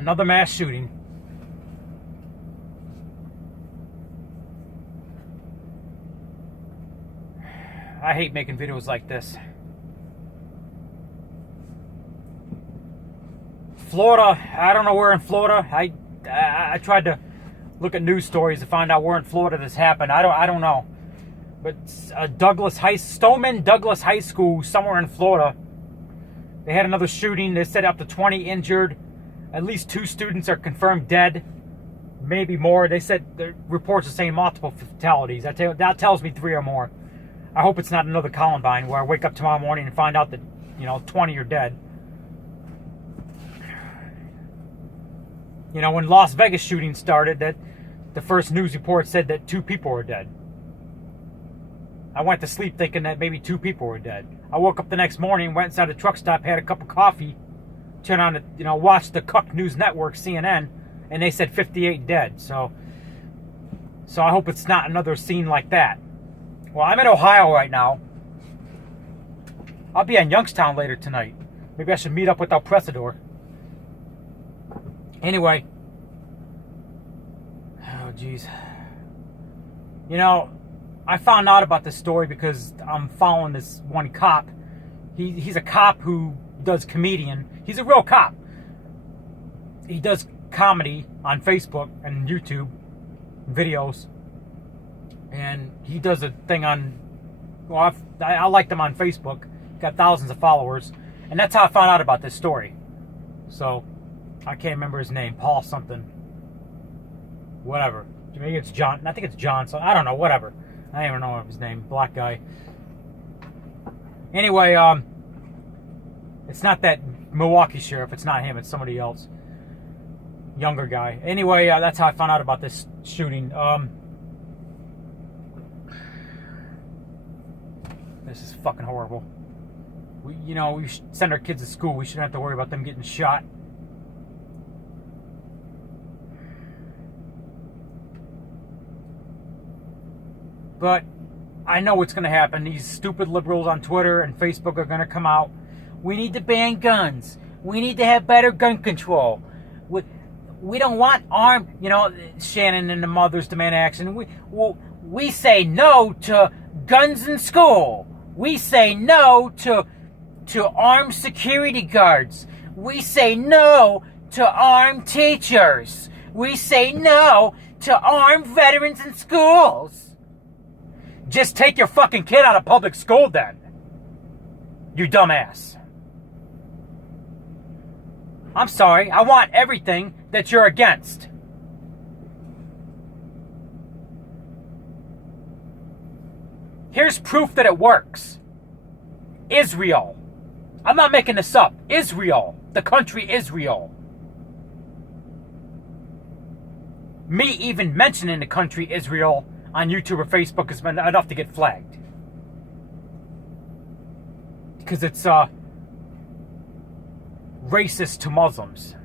Another mass shooting. I hate making videos like this. Florida, I don't know where in Florida. I tried to look at news stories to find out where in Florida this happened. I don't know. But Stoneman Douglas High School, somewhere in Florida, they had another shooting. They said up to 20 injured. At least 2 students are confirmed dead. Maybe more. They said the reports are saying multiple fatalities. That tells me 3 or more. I hope it's not another Columbine where I wake up tomorrow morning and find out that, 20 are dead. When Las Vegas shooting started, that the first news report said that 2 people were dead. I went to sleep thinking that maybe 2 people were dead. I woke up the next morning, went inside a truck stop, had a cup of coffee, turned on the, watched the Cook News Network, CNN, and they said 58 dead. So I hope it's not another scene like that. Well, I'm in Ohio right now. I'll be in Youngstown later tonight. Maybe I should meet up with El Presador. Anyway. Oh, jeez. I found out about this story because I'm following this one cop. He's a cop who does comedian. He's a real cop. He does comedy on Facebook and YouTube videos. And he does a thing on, I liked him on Facebook. Got thousands of followers. And that's how I found out about this story. So, I can't remember his name. Paul something. Whatever. Maybe it's John. I think it's Johnson. I don't know. Whatever. I don't even know his name. Black guy. Anyway, it's not that Milwaukee sheriff. It's not him. It's somebody else. Younger guy. Anyway, that's how I found out about this shooting. This is fucking horrible. We should send our kids to school. We shouldn't have to worry about them getting shot. But I know what's going to happen. These stupid liberals on Twitter and Facebook are going to come out. We need to ban guns. We need to have better gun control. We don't want armed, Shannon and the mothers demand action. We say no to guns in school. We say no to armed security guards. We say no to armed teachers. We say no to armed veterans in schools. Just take your fucking kid out of public school then. You dumbass. I'm sorry. I want everything that you're against. Here's proof that it works. Israel. I'm not making this up. Israel. The country Israel. Me even mentioning the country Israel on YouTube or Facebook has been enough to get flagged. Because it's racist to Muslims.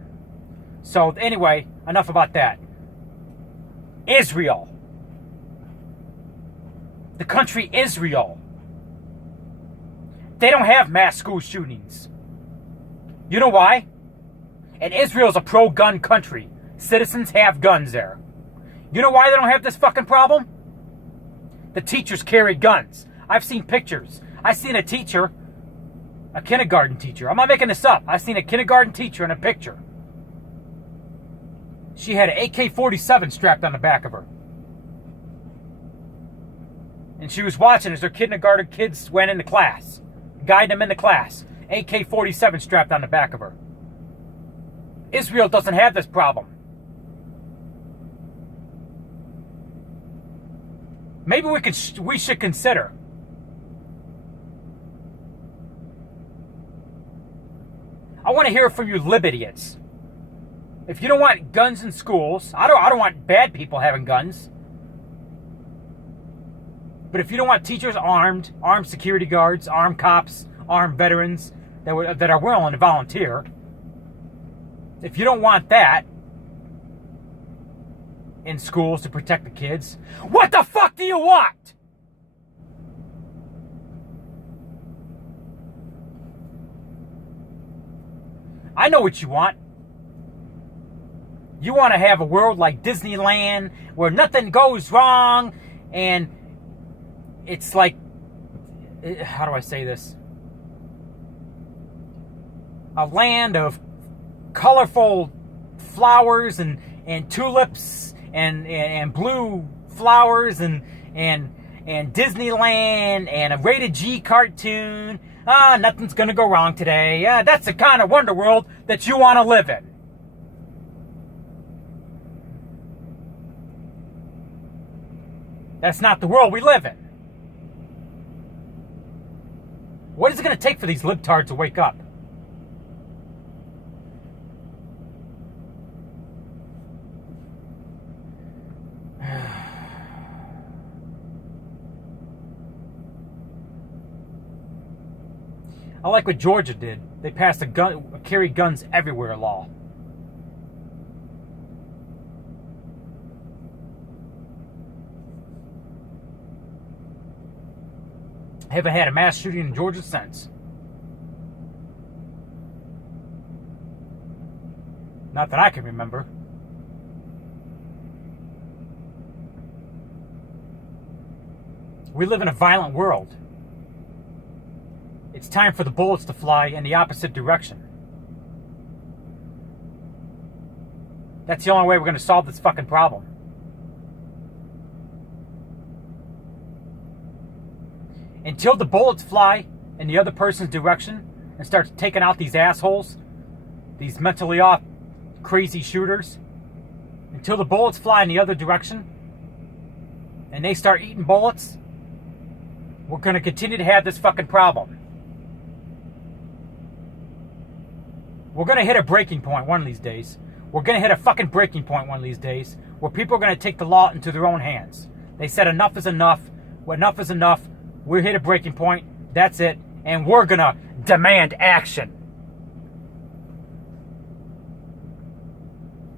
So anyway, enough about that. Israel. The country Israel. They don't have mass school shootings. You know why? And Israel's a pro-gun country. Citizens have guns there. You know why they don't have this fucking problem? The teachers carry guns. I've seen pictures. I've seen a teacher, a kindergarten teacher. I'm not making this up. I've seen a kindergarten teacher in a picture. She had an AK-47 strapped on the back of her. And she was watching as her kindergarten kids went into class. Guiding them into class. AK-47 strapped on the back of her. Israel doesn't have this problem. Maybe we should consider. I want to hear from you libidiots. If you don't want guns in schools, I don't want bad people having guns. But if you don't want teachers armed security guards, armed cops, armed veterans that are willing to volunteer, if you don't want that in schools to protect the kids, what the fuck do you want? I know what you want. You want to have a world like Disneyland where nothing goes wrong, and it's like, how do I say this? A land of colorful flowers and tulips and blue flowers and Disneyland and a rated G cartoon. Nothing's gonna go wrong today. That's the kind of wonder world that you want to live in. That's not the world we live in. What is it going to take for these libtards to wake up? I like what Georgia did. They passed a carry guns everywhere law. I haven't had a mass shooting in Georgia since. Not that I can remember. We live in a violent world. It's time for the bullets to fly in the opposite direction. That's the only way we're going to solve this fucking problem. Until the bullets fly in the other person's direction and start taking out these assholes, these mentally off crazy shooters, until the bullets fly in the other direction and they start eating bullets, we're going to continue to have this fucking problem. We're going to hit a breaking point one of these days. We're going to hit a fucking breaking point one of these days where people are going to take the law into their own hands. They said enough is enough. Well, enough is enough. We're hit a breaking point. That's it. And we're going to demand action.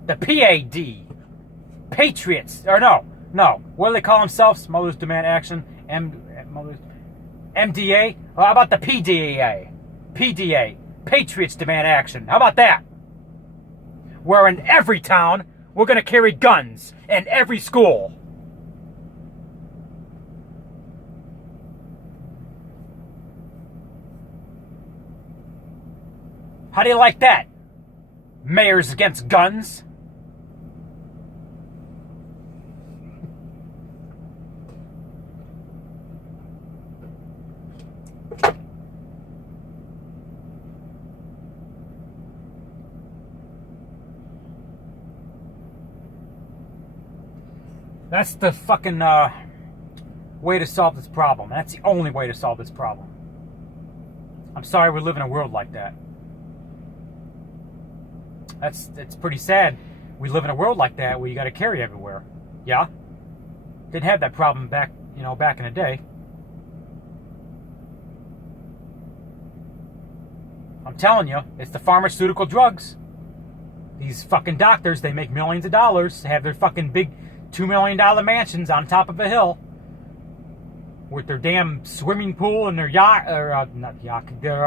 The PAD. Patriots. Or no. What do they call themselves? Mothers Demand Action. MDA? Well, how about the PDA? PDA. Patriots Demand Action. How about that? Where in every town, we're going to carry guns in every school. How do you like that? Mayors against guns? That's the fucking way to solve this problem. That's the only way to solve this problem. I'm sorry we live in a world like that. It's pretty sad. We live in a world like that where you got to carry everywhere. Yeah? Didn't have that problem back in the day. I'm telling you, it's the pharmaceutical drugs. These fucking doctors, they make millions of dollars to have their fucking big $2 million mansions on top of a hill with their damn swimming pool and their yacht, or not yacht, their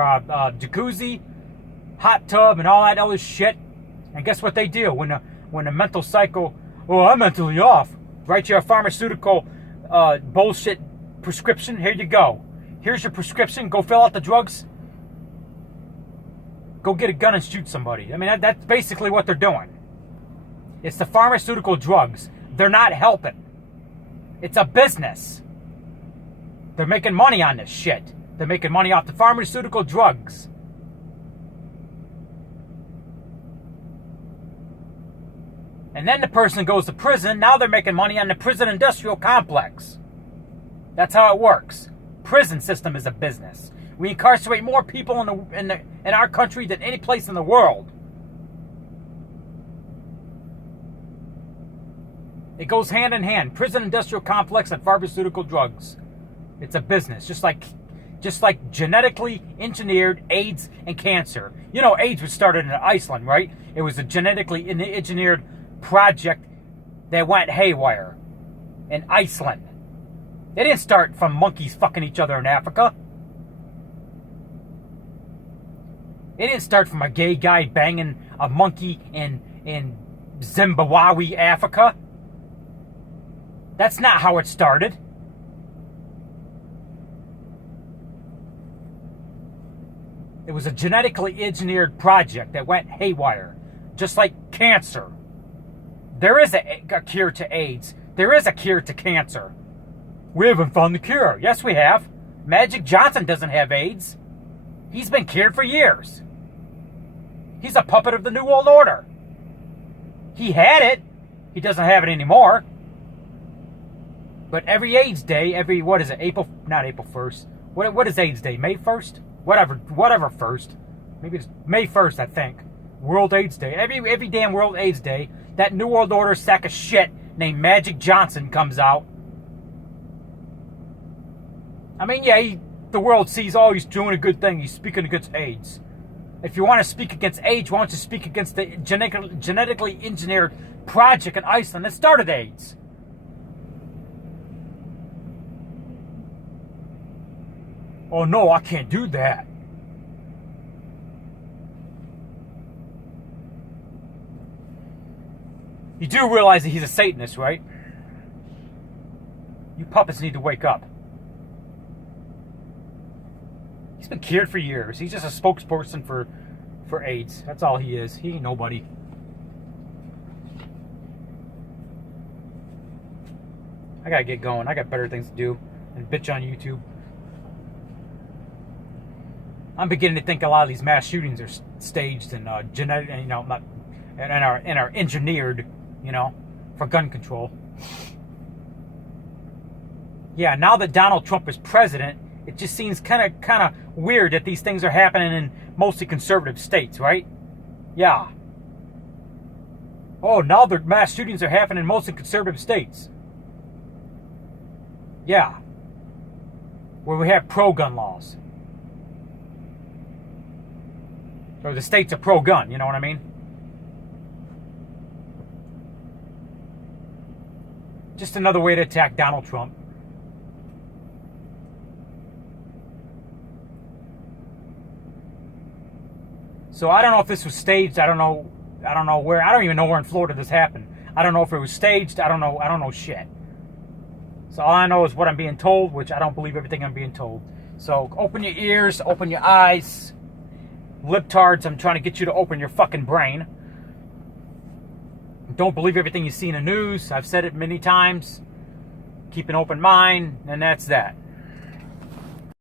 jacuzzi, hot tub, and all that other shit. And guess what they do when a mental cycle? Oh, I'm mentally off. Write you a pharmaceutical bullshit prescription. Here you go. Here's your prescription. Go fill out the drugs. Go get a gun and shoot somebody. I mean, that's basically what they're doing. It's the pharmaceutical drugs. They're not helping. It's a business. They're making money on this shit. They're making money off the pharmaceutical drugs. And then the person goes to prison. Now they're making money on the prison industrial complex. That's how it works. Prison system is a business. We incarcerate more people in our country than any place in the world. It goes hand in hand. Prison industrial complex and pharmaceutical drugs. It's a business, just like genetically engineered AIDS and cancer. You know, AIDS was started in Iceland, right? It was a genetically engineered project that went haywire in Iceland. They didn't start from monkeys fucking each other in Africa. It didn't start from a gay guy banging a monkey in Zimbabwe, Africa. That's not how it started. It was a genetically engineered project that went haywire, just like cancer. There is a cure to AIDS. There is a cure to cancer. We haven't found the cure. Yes, we have. Magic Johnson doesn't have AIDS. He's been cured for years. He's a puppet of the New World Order. He had it. He doesn't have it anymore. But every AIDS Day, what is it? Not April 1st. What is AIDS Day? May 1st? Whatever 1st. Maybe it's May 1st, I think. World AIDS Day. Every damn World AIDS Day, that New World Order sack of shit named Magic Johnson comes out. I mean, yeah, the world sees, oh, he's doing a good thing. He's speaking against AIDS. If you want to speak against AIDS, why don't you speak against the genetically engineered project in Iceland that started AIDS? Oh, no, I can't do that. You do realize that he's a Satanist, right? You puppets need to wake up. He's been cured for years. He's just a spokesperson for AIDS. That's all he is. He ain't nobody. I gotta get going. I got better things to do than bitch on YouTube. I'm beginning to think a lot of these mass shootings are staged and genetic, and are engineered, for gun control. Yeah, now that Donald Trump is president, it just seems kind of weird that these things are happening in mostly conservative states, right? Yeah. Oh, now the mass shootings are happening in mostly conservative states. Yeah. Where we have pro-gun laws. Or the states are pro-gun, you know what I mean? Just another way to attack Donald Trump. So I don't know if this was staged. I don't know where. I don't even know where in Florida this happened. I don't know if it was staged. I don't know shit. So all I know is what I'm being told, which I don't believe everything I'm being told. So open your ears, open your eyes. Libtards, I'm trying to get you to open your fucking brain. Don't believe everything you see in the news. I've said it many times. Keep an open mind, and that's that.